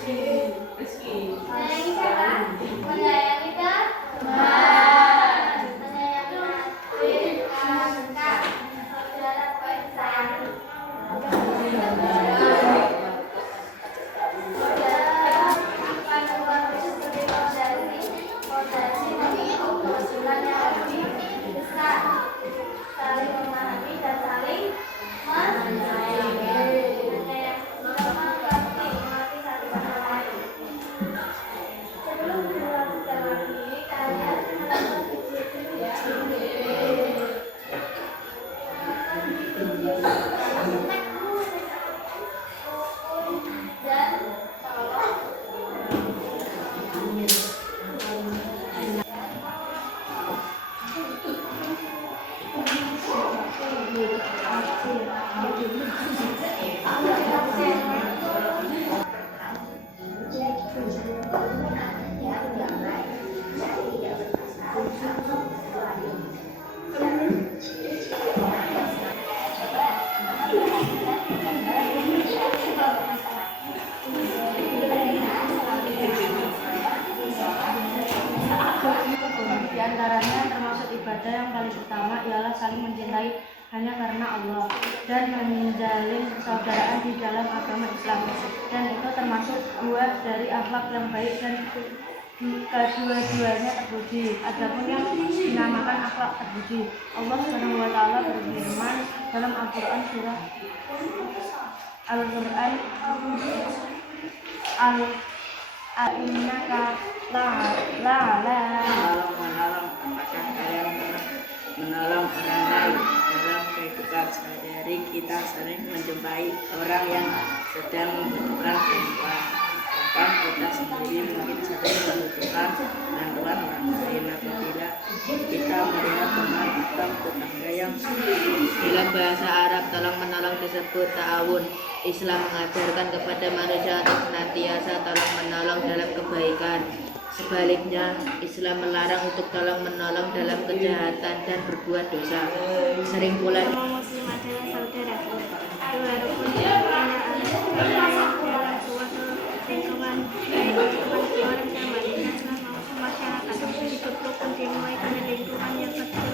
Menyayangi siapa? Menyayangi teman. Menyayangi adik, kakak, saudara, disayang. Saling memahami dan saling menyayangi. Mengerti satu sama lain. Sebelum dilanjutkan lagi, kalian menonton video dulu ya. Dan tolong di antaranya termasuk ibadah yang paling utama ialah saling mencintai hanya karena Allah dan menjalin persaudaraan di dalam agama Islam, dan itu termasuk buah dari akhlak yang baik dan kedua-duanya terpuji. Adapun yang dinamakan akhlak terpuji, Allah Subhanahu wa taala berfirman dalam Al-Qur'an surah Al-Qur'an Al-Innaka menolong apakah kalian pernah menolong orang lain dalam kehidupan sehari-hari? Kita sering menjumpai orang yang sedang membutuhkan bantuan, bahkan kita sendiri mungkin sering membutuhkan bantuan orang lain. Apabila kita melihat teman atau tetangga yang dalam bahasa Arab tolong menolong disebut ta'awun. Islam mengajarkan kepada manusia untuk senantiasa tolong menolong dalam kebaikan. Sebaliknya, Islam melarang untuk tolong menolong dalam kejahatan dan berbuat dosa. Sering pula Muslim adalah saudara. Dua rukun dalam suatu lingkungan, baik lingkungan keluarga, madrasah maupun masyarakat. Hidup rukun dimulai dari lingkungan yang kecil,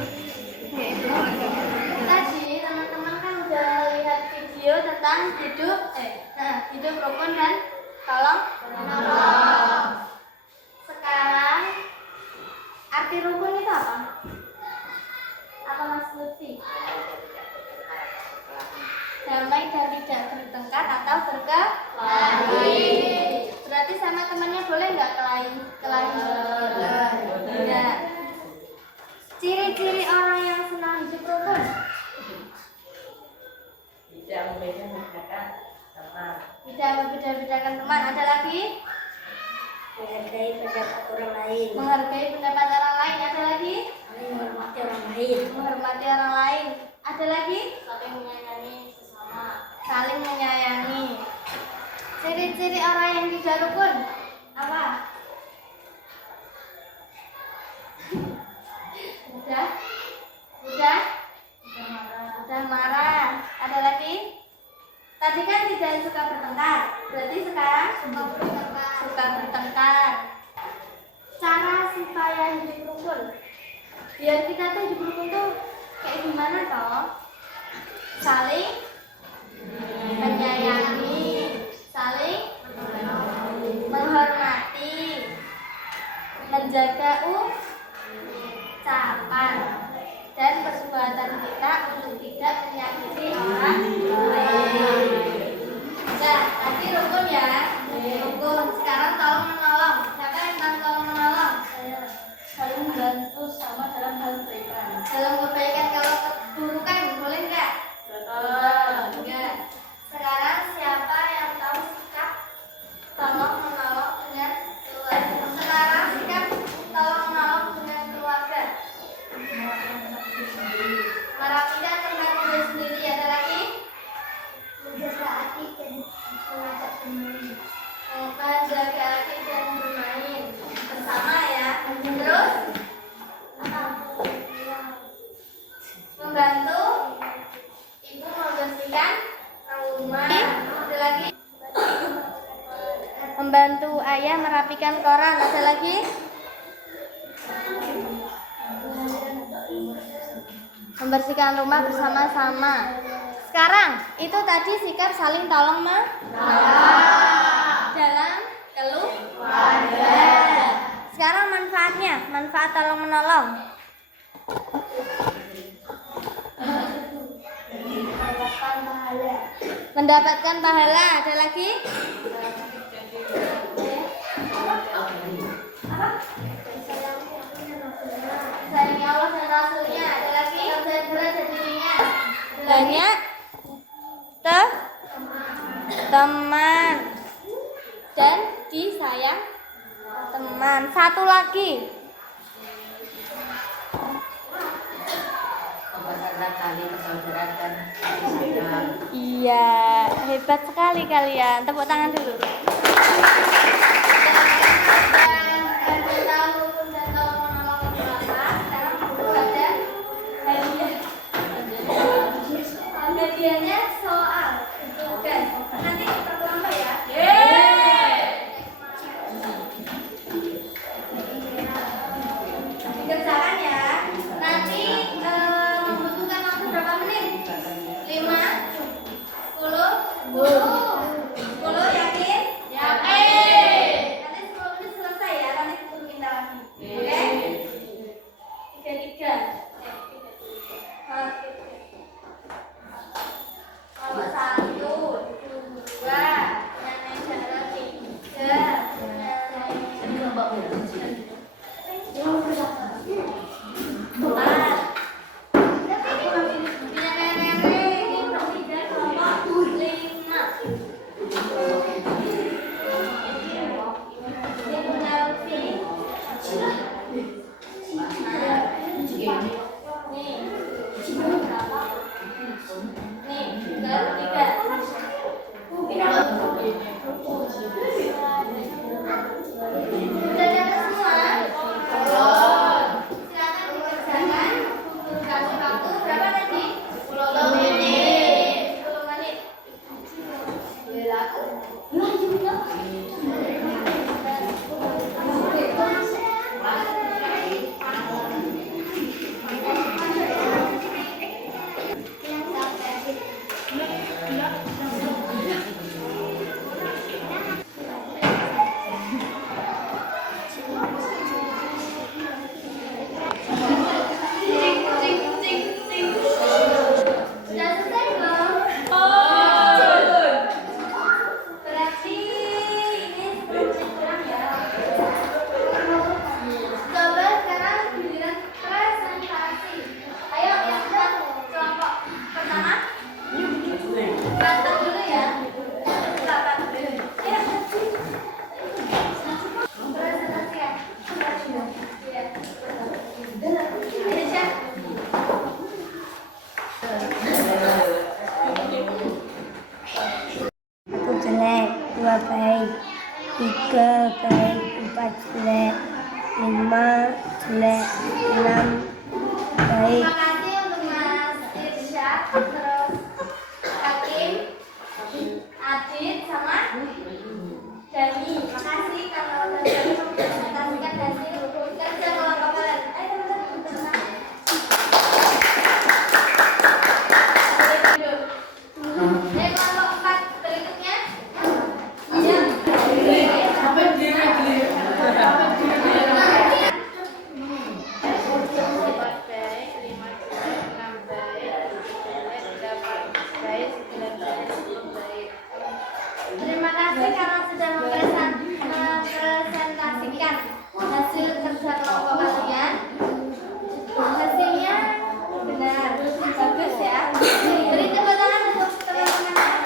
yaitu keluarga. tadi teman-teman kan udah lihat video tentang hidup rukun dan tolong menolong. Sekarang arti rukun itu apa? Apa Mas Lutfi? Damai dan tidak bertengkar atau berkelahi. Berarti sama temannya boleh nggak kelahi? Tidak. Ciri-ciri orang yang senang hidup rukun. tidak membeda-bedakan teman, Tidak membeda-bedakan teman. Ada lagi? menghargai pendapat orang lain, Menghargai pendapat orang lain. Ada lagi? menghormati orang lain, Menghormati orang lain. Ada lagi? Saling menyayangi sesama. Saling menyayangi. Ciri-ciri orang yang tidak rukun apa? Udah? Udah? Udah marah. Ada lagi? Tadi kan tidak suka bertengkar. Berarti sekarang suka bertengkar. Cara supaya hidup rukun. Biar kita tuh hidup rukun tuh kayak gimana toh? Saling menyayangi, saling menghormati, menjaga ucapan dan perbuatan kita untuk tidak menyakiti orang lain. Nah, tadi rukun ya. Rukun. Sekarang tolong menolong. Siapa yang tolong menolong? Saling membantu sama dalam hal kebaikan. Dalam kebaikan, kalau keburukan boleh enggak? Betul. Enggak. Sekarang siapa Membantu ayah merapikan koran. Ada lagi? Membersihkan rumah bersama-sama. Sekarang itu tadi sikap saling tolong dalam keluarga. Sekarang manfaatnya, manfaat tolong menolong. Mendapatkan pahala. Ada lagi? Sayangi Allah dan Rasulnya. Ada lagi? Derajat dirinya. Banyak teman dan disayang teman. Satu lagi. Mempererat tali persaudaraan kasih sayang. Iya, hebat sekali kalian. Tepuk tangan dulu. Hadiahnya soal tugas. Nanti berkelompok ya. Dikerjakan ya. Nanti membutuhkan waktu berapa menit? 5, 10, 10 yakin? Yakin. Nanti 10 menit selesai ya. Nanti ketemu kita lagi. Oke? 3. Oke. Nomor 1, 2, nyamai jalan 3, jelek, 2 baik, 3 baik, 4 jelek, 5 jelek, 6 baik. Terima kasih untuk Mas Irsyad, terus Hakim, Adit, sama Dani. Makasih kalau udah mempresentasikan hasil kerja kelompok kalian. Ayo teman-teman. Dari kelompok 4 berikutnya. Iya. Terima kasih karena sudah mempresentasikan hasil kerja kelompok kalian. Hasilnya benar, bagus ya. Beri tepuk tangan untuk teman-teman.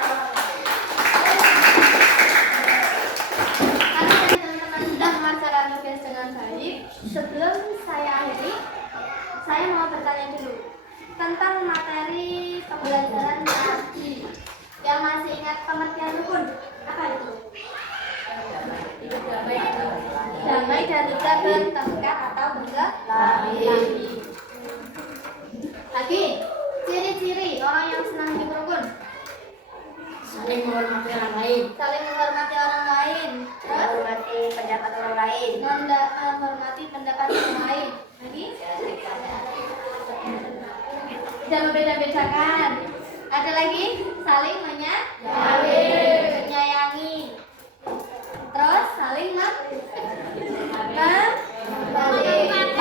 Karena teman-teman sudah melaksanakan tugas dengan baik, sebelum saya akhiri, saya mau bertanya dulu tentang materi pembelajaran tadi. Yang masih ingat pengertian rukun, apa itu? Damai dan tidak bertengkar atau berkelahi. Lagi, ciri-ciri orang yang senang hidup rukun. Saling menghormati orang lain. Saling menghormati orang lain. Terus lain. Menghormati pendapat orang lain. Lagi? Tidak membeda-bedakan. Ada lagi? Saling menyayangi. Terus saling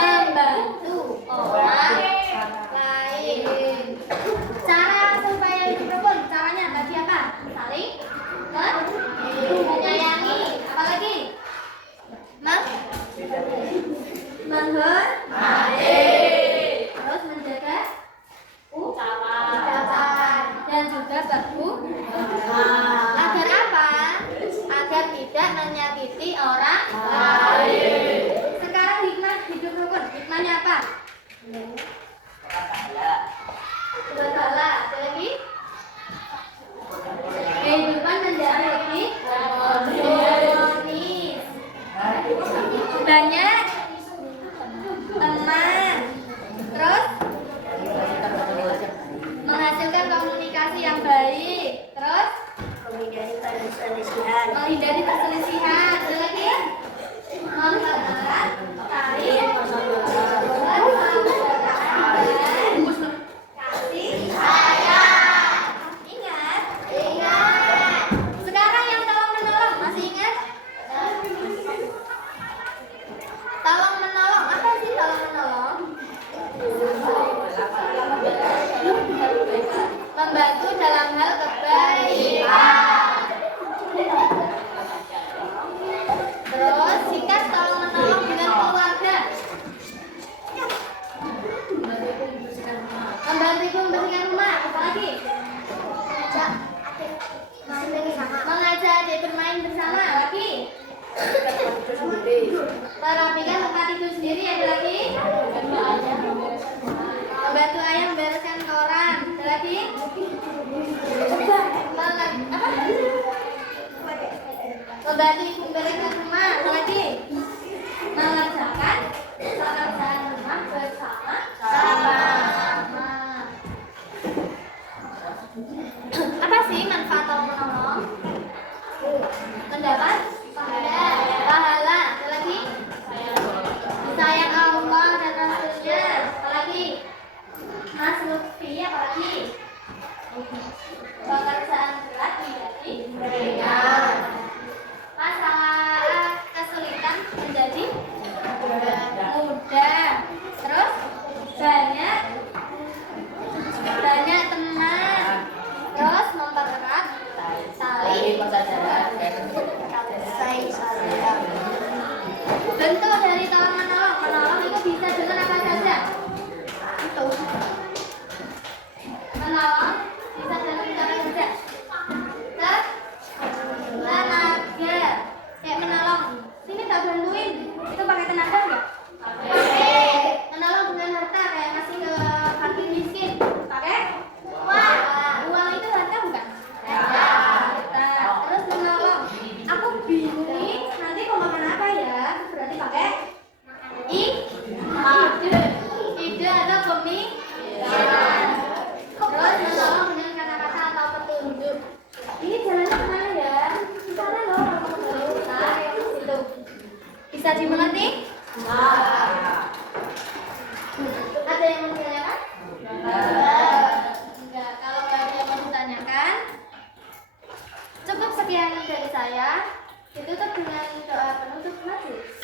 membantu orang lain. Cara supaya hidup rukun, caranya tadi apa? Saling menyayangi. Apalagi? Menghormati. Terus menjaga ucapan dan juga agar apa? Agar tidak menyakiti orang lain. Sekarang hikmah hidup rukun. Hikmahnya apa? Berpahala. Ada lagi? Kehidupan menjadi lebih harmonis. Banyak teman. Terus menghasilkan komunikasi yang baik. Terus menghindari perselisihan. Ada lagi? Mempererat tali kasih sayang. Ingat. Sekarang yang tolong menolong, masih ingat? Tolong menolong, apa sih tolong menolong? Membantu dalam hal kebaikan. Terus sikat tolong menolong dengan keluarga. Membantu ibu membersihkan rumah. Apa lagi? Mengajak adik bermain bersama. Lagi? Merapikan tempat tidur sendiri. Ada lagi? Membantu ayah membereskan koran. Ada lagi? Membantu ibu membereskan rumah. Ada lagi? Mengerjakan pekerjaan rumah bersama-sama. Apa sih manfaat tolong menolong? Mendapat pahala. Ada lagi? Disayang Allah dan Rasulnya. Apa lagi? Mas Lutfi. Apa lagi? Pekerjaan berat menjadi ringan. Masalah kesulitan menjadi mudah. Terus banyak teman. Terus mempererat tali bentuk dari tolong menolong. Menolong itu bisa dengan apa saja? Itu menolong bisa dengan cara saja. Tenaga, kayak menolong. Sini tak bantuin. Itu pakai tenaga nggak? Pakai. Menolong dengan harta, kayak ngasih ke fakir miskin. Pakai? Uang itu harta bukan? Harta. Terus menolong. Aku bingung nih, nanti mau makan apa ya? Berarti pakai ide atau pemikiran. Terus menolong dengan kata-kata atau petunjuk. Ini jalannya kemana ya? Di sana loh. Itu bisa dimengerti? Ada yang mau ditanyakan? Enggak. Kalau nggak ada yang mau ditanyakan, cukup sekian dari saya. Ditutup dengan doa penutup majlis.